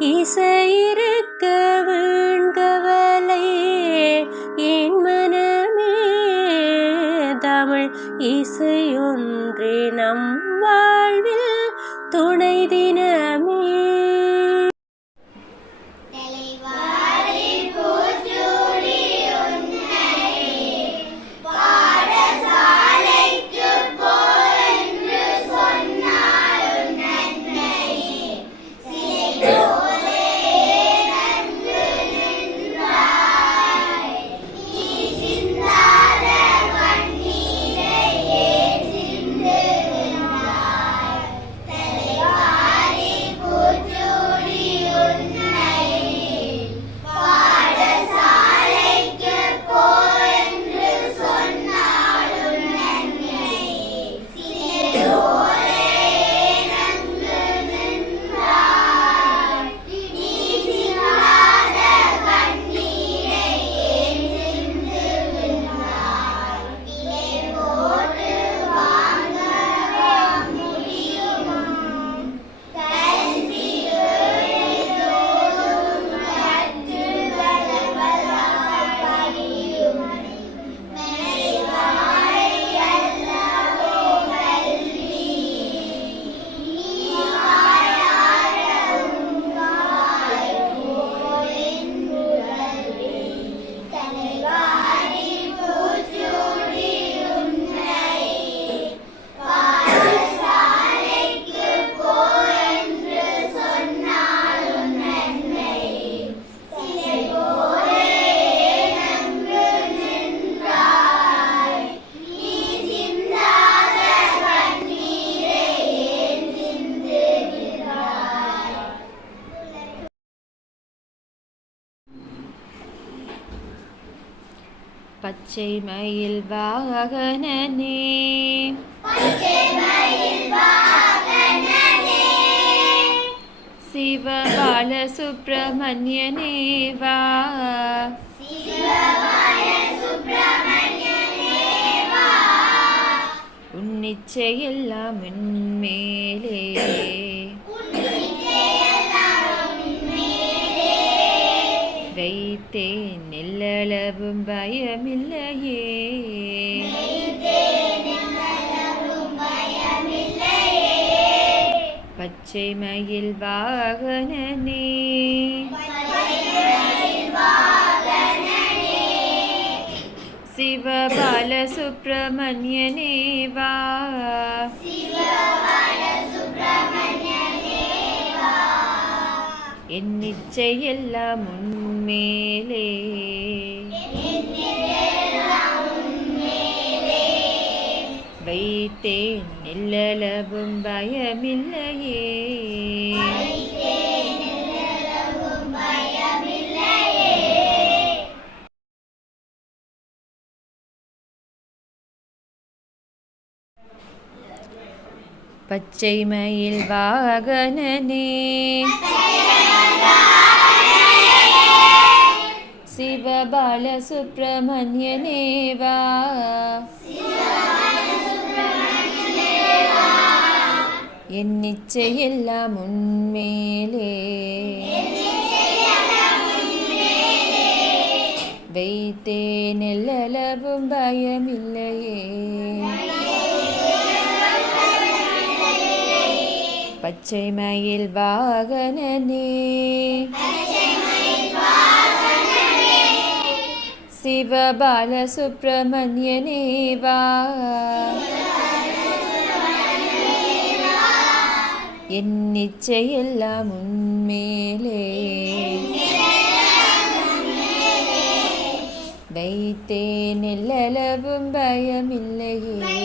இசையிருக்க வீண்கவலை என் மனமே. தமிழ் இசையொன்றே நம் வாழ்வில் துணை தினமே. பச்சை மயில் வாகனனே சிவபால சுப்பிரமணியனே வா. உன்னிச்சையெல்லாம் உன்மேலே வைத்தேன் எல்லளவும் பயமில்லையே. பச்சை மயில் வாகனனே சிவபால சுப்பிரமணியனே வா. என் நிச்சையெல்லாம் உன்மேலே வைத்தேன் எல்லளவும் பயமில்லையே. பச்சை மயில் வாகனனே சிவபால சுப்பிரமணியனே வா. என் நிச்சையெல்லாம் உன்மேலே வைத்தேன் எல்லளவும் பயமில்லையே. பச்சை மயில் வாகனனே சிவபால சுப்பிரமணியனே வா. என் நிச்சையெல்லாம் உன்மேலே வைத்தேன் எல்லளவும் பயமில்லையே.